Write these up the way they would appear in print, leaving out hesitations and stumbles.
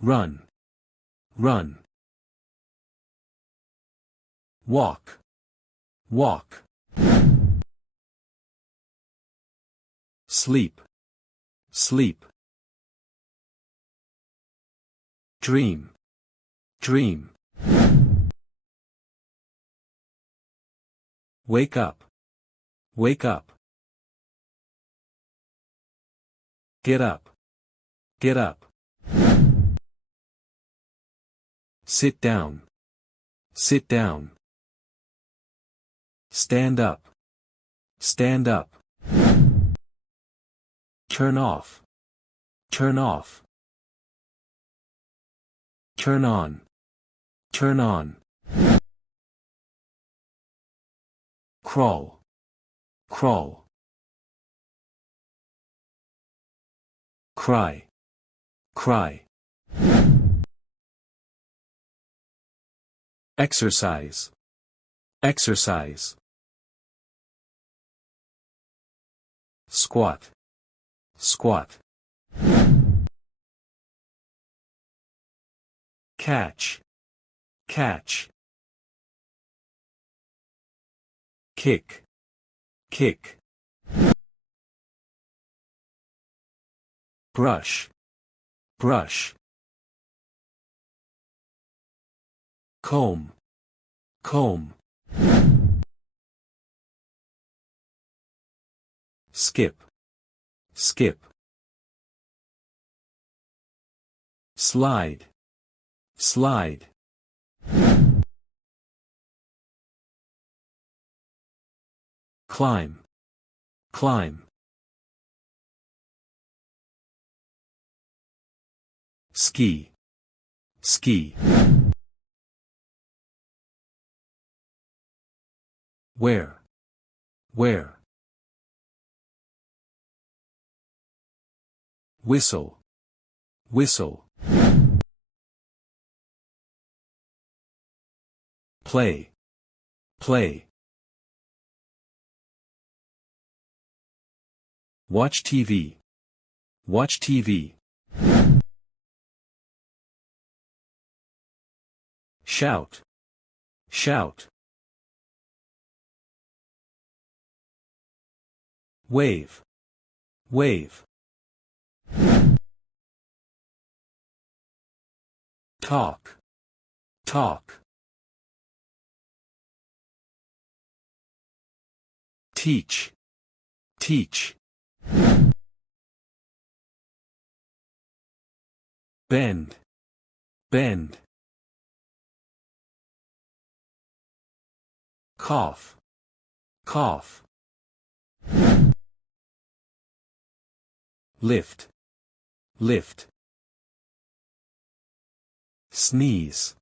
run, run. Walk, walk. Sleep, sleep. Dream, dream. Wake up, wake up. Get up, get up. Sit down, sit down. Stand up, stand up. Turn off, turn off. Turn on, turn on. Crawl, crawl. Cry, cry. Exercise, exercise. Squat, squat. Catch, catch. Kick, kick. Brush, brush. Comb, comb. Skip, skip. Slide, slide. Climb, climb. Ski, ski. Where, where. Whistle, whistle. Play, play. Watch TV, watch TV. Shout, shout. Wave, wave. Talk, talk. Teach, teach. Bend, bend. Cough, cough. Lift, lift. Sneeze,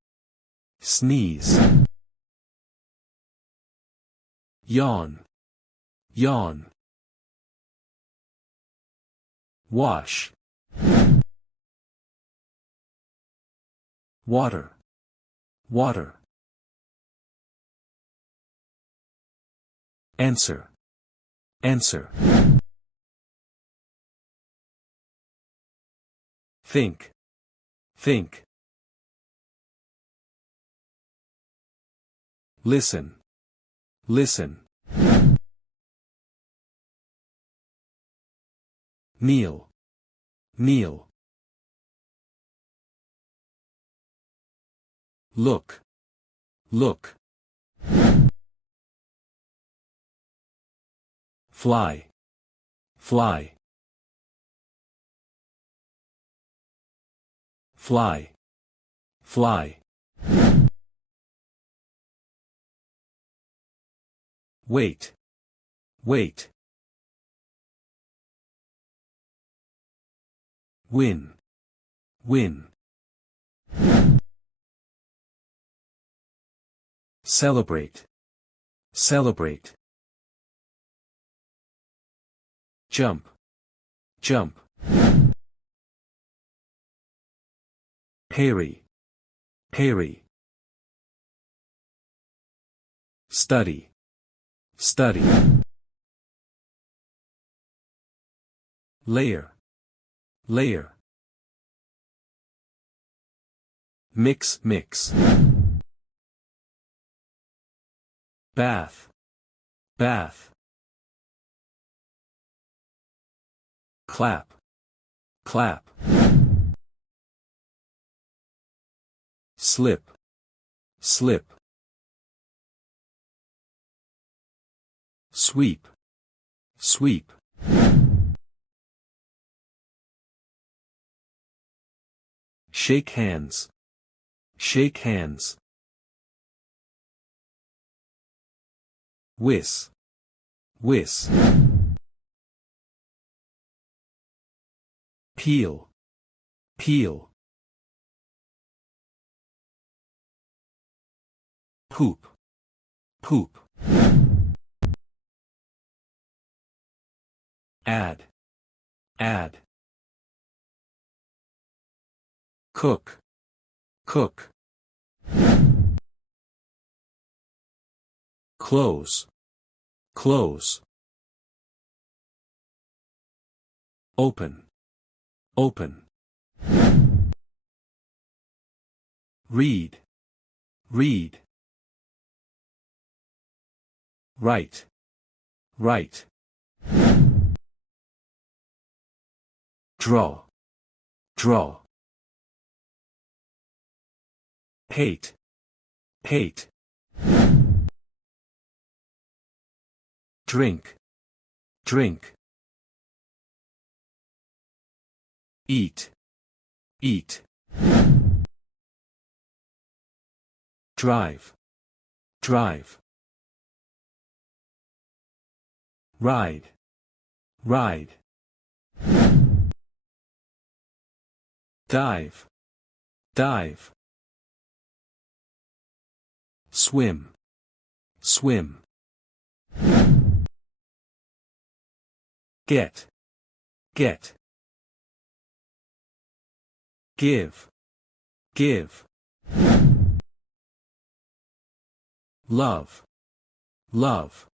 sneeze. Yawn, yawn. Wash, water, water. Answer, answer. Think, think. Listen, listen. Kneel, kneel. Look, look. Fly, fly. Fly, fly. Wait, wait. Win, win. Celebrate, celebrate. Jump, jump. Hurry, hurry. Study, study. Layer, layer. Mix, mix. Bath, bath. Clap, clap. Slip, slip. Sweep, sweep. Shake hands, shake hands. Whiz, whiz. Peel, peel. Poop, poop. Add, add. Cook, cook. Close, close. Open, open. Read, read. Write, write. Draw, draw. Hate, hate. Drink, drink. Eat, eat. Drive, drive. Ride, ride. Dive, dive. Swim, swim. Get, get. Give, give. Love, love.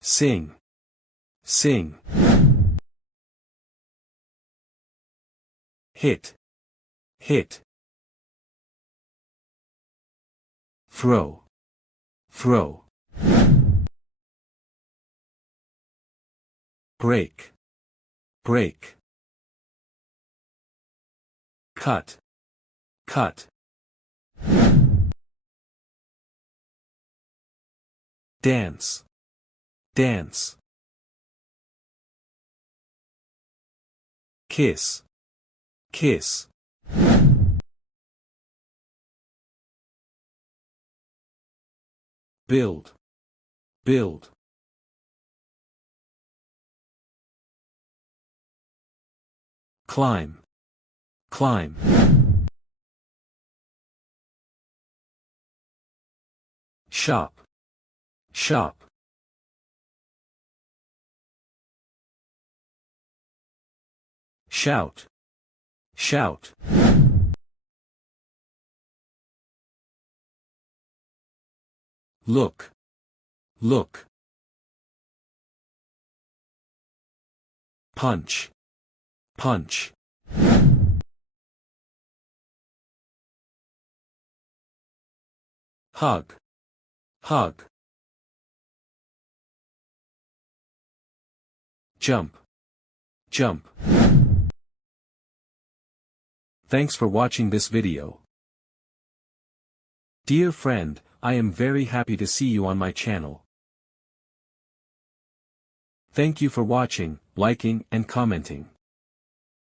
Sing, sing. Hit, hit. Throw, throw. Break, break. Cut, cut. Dance, dance. Kiss, kiss. Build, build. Climb, climb. Shop, shop. Shout, shout. Look, look. Punch, punch. Hug, hug. Jump, jump. Thanks for watching this video. Dear friend, I am very happy to see you on my channel. Thank you for watching, liking, and commenting.